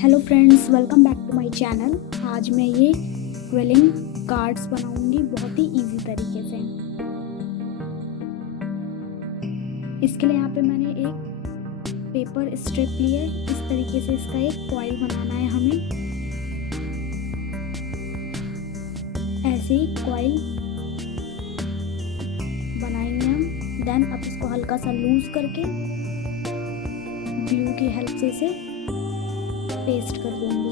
Hello friends, welcome back to my channel. आज मैं ये क्विलिंग कार्ड्स बनाऊंगी बहुत ही इजी तरीके से। इसके लिए यहाँ पे मैंने एक पेपर स्ट्रिप ली है। इस तरीके से इसका एक फॉइल बनाना है हमें। ऐसे ही कॉइल बनाएंगे हम। देन अब इसको हल्का सा लूज करके ग्लू की हेल्प से इसे पेस्ट कर दूंगी।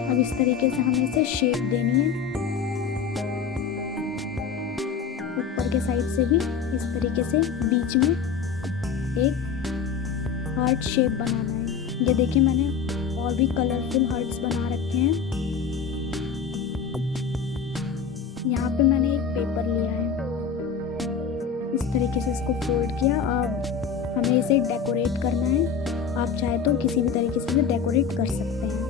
अब इस तरीके से हमें इसे शेप देनी है। ऊपर के साइड से भी इस तरीके से बीच में एक हार्ट शेप बनाना है। ये देखिए, मैंने और भी कलरफुल हार्ट्स बना रखे हैं। यहाँ पे मैंने एक पेपर लिया है, इस तरीके से इसको फोल्ड किया। अब हमें इसे डेकोरेट करना है। आप चाहे तो किसी भी तरीके से डेकोरेट कर सकते हैं।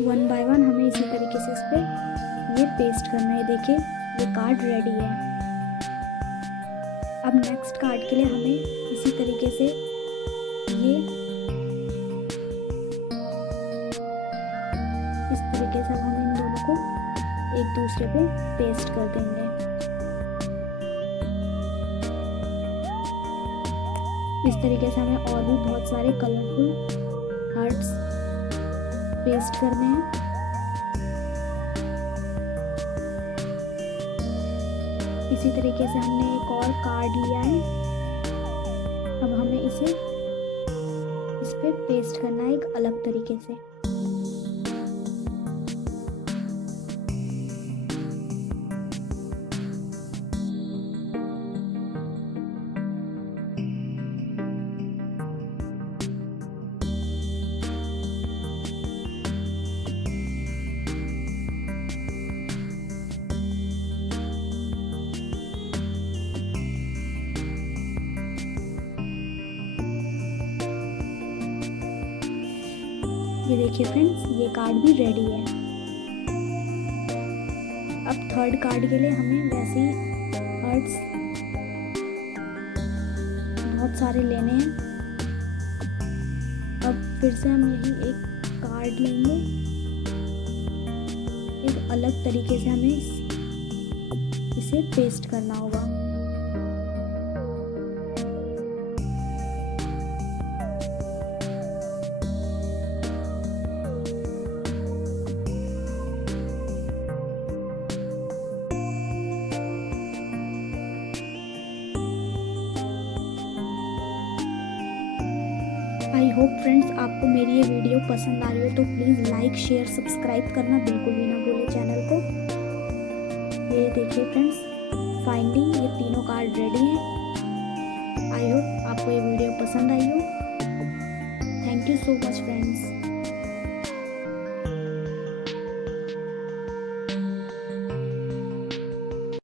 वन बाय वन हमें इसी तरीके से इस पे ये पेस्ट करना है। देखिए, ये कार्ड रेडी है। अब नेक्स्ट कार्ड के लिए हमें इसी तरीके से ये इस तरीके से हम इन दोनों को एक दूसरे पे पेस्ट कर देंगे। इस तरीके से हमें और भी बहुत सारे कलरफुल हार्ट्स पेस्ट करने हैं। इसी तरीके से हमने एक और कार्ड लिया है। अब हमें इसे इस पे पेस्ट करना है एक अलग तरीके से। ये देखिए फ्रेंड्स, ये कार्ड भी रेडी है। अब थर्ड कार्ड के लिए हमें वैसे ही हार्ट्स बहुत सारे लेने हैं। अब फिर से हम यही एक कार्ड लेंगे। एक अलग तरीके से हमें इसे पेस्ट करना होगा। आई होप फ्रेंड्स आपको मेरी ये वीडियो पसंद आ रही हो तो प्लीज़ लाइक, शेयर, सब्सक्राइब करना बिल्कुल भी ना भूलें चैनल को। ये देखिए फ्रेंड्स, फाइनली ये तीनों कार्ड रेडी हैं। आई होप आपको ये वीडियो पसंद आई हो। Thank you so much friends.